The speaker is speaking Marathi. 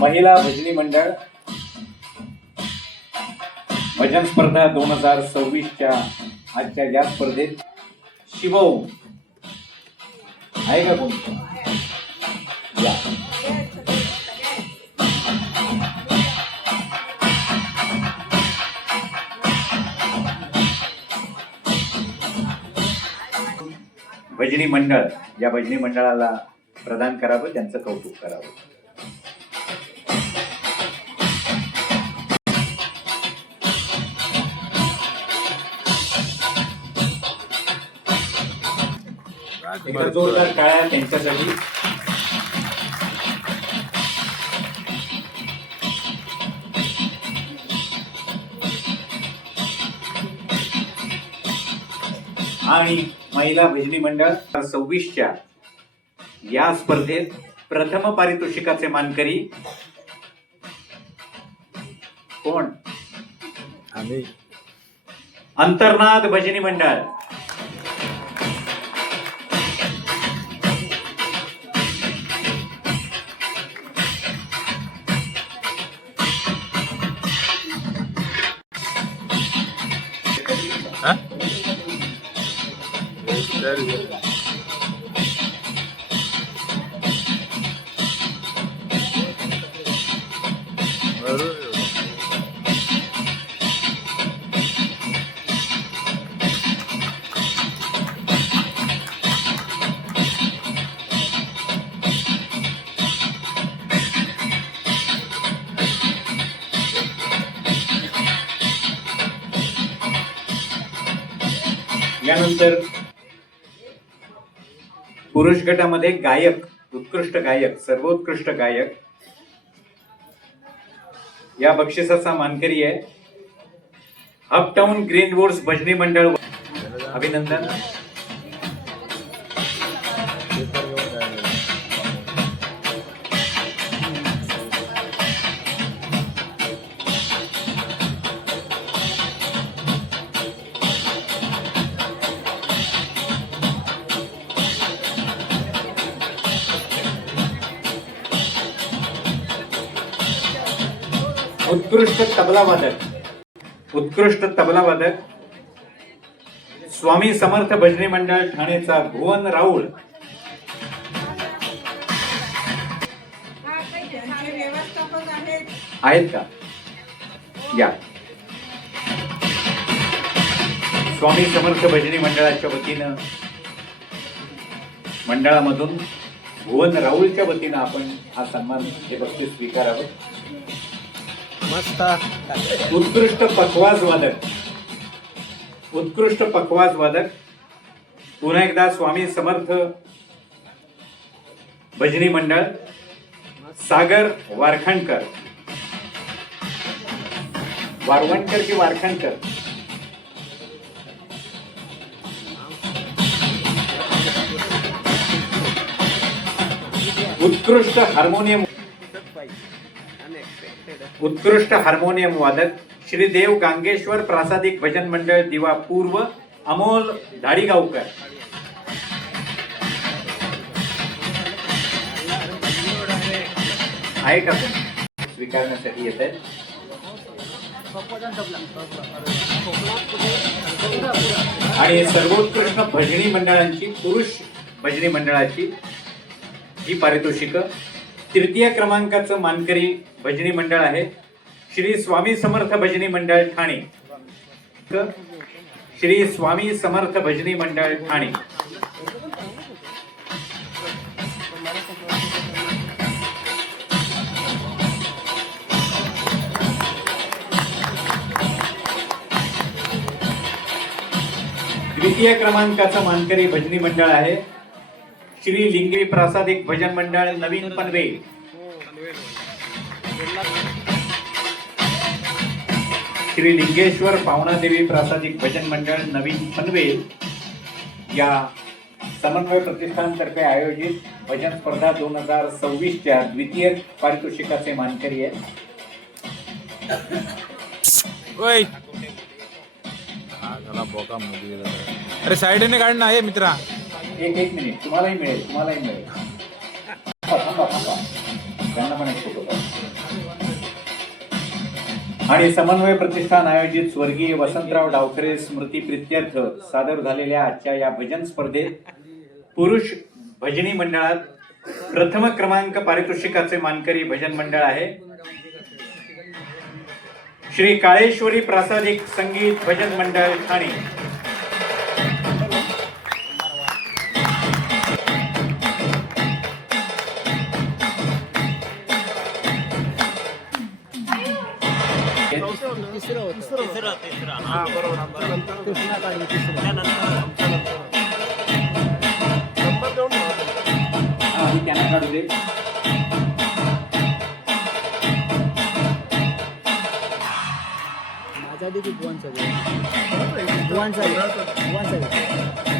महिला भजनी मंडळ भजन स्पर्धा 2026च्या आजच्या या स्पर्धेत शिवम आहे का कोण? या. भजनी मंडळ या भजनी मंडळाला प्रदान करावं, त्यांचं कौतुक करावं. जोरदार टाळ्या त्यांच्यासाठी. आणि महिला भजनी मंडळ 26च्या या स्पर्धेत प्रथम पारितोषिकाचे मानकरी कोण? आम्ही अंतर्नाद भजनी मंडळ. यानंतर पुरुष गटामध्ये गायक, उत्कृष्ट गायक, सर्वोत्कृष्ट गायक या बक्षिसाचा मानकरी आहे अपटाउन ग्रीनवुड्स भजनी मंडळ. अभिनंदन. उत्कृष्ट तबला वादक, उत्कृष्ट तबला वादक स्वामी समर्थ भजनी मंडळ ठाणेचा भुवन राऊळ. आहेत का? या. स्वामी समर्थ भजनी मंडळाच्या वतीनं, मंडळामधून भुवन राऊळच्या वतीनं आपण हा सन्मान, हे बक्षीस स्वीकारावं. मस्त. उत्कृष्ट पखवाज वादक, उत्कृष्ट पखवाज वादक पुन्हा एकदा स्वामी समर्थ भजनी मंडळ सागर वारखंडकर. वारवणकर की वारखंडकर? उत्कृष्ट हार्मोनियम, उत्कृष्ट हार्मोनियम वादक श्री देव गांगेश्वर प्रासादिक भजन मंडळ दिवा पूर्व अमोल धाडीगावकर. आहे का? स्वीकारण्यासाठी येत आहे. आणि सर्वोत्कृष्ट भजनी मंडळांची, पुरुष भजनी मंडळाची ही पारितोषिकं. तृतीय क्रमांकाचं मानकरी भजनी मंडळ आहे श्री स्वामी समर्थ भजनी मंडळ ठाणे. श्री स्वामी समर्थ भजनी मंडळ ठाणे. द्वितीय क्रमांकाचं मानकरी भजनी मंडळ आहे श्री लिंगी प्रासादिक भजन मंडळ नवीन पनवेल. श्री लिंगेश्वर पावनादेवी प्रासादिक भजन मंडळ नवीन पनवेल या समन्वय प्रतिष्ठानतर्फे आयोजित भजन स्पर्धा 2026च्या द्वितीय पारितोषिकाचे मानकरी आहेत. अरे साइडने काढ ना हे मित्रा. एक मिनिट, तुम्हालाही मिळेल, तुम्हालाही मिळेल. थांबा थांबा थांबा, त्यांना पण एक फोटो काढ. आणि समन्वय प्रतिष्ठान आयोजित स्वर्गीय वसंतराव डावखरे स्मृती प्रित्यर्थ सादर झालेल्या आजच्या या भजन स्पर्धेत पुरुष भजनी मंडळात प्रथम क्रमांक पारितोषिकाचे मानकरी भजन मंडळ आहे श्री काळेश्वरी प्रासादिक संगीत भजन मंडळ ठाणे. आधी त्यांना काढू दे. माझा देखील वन साइड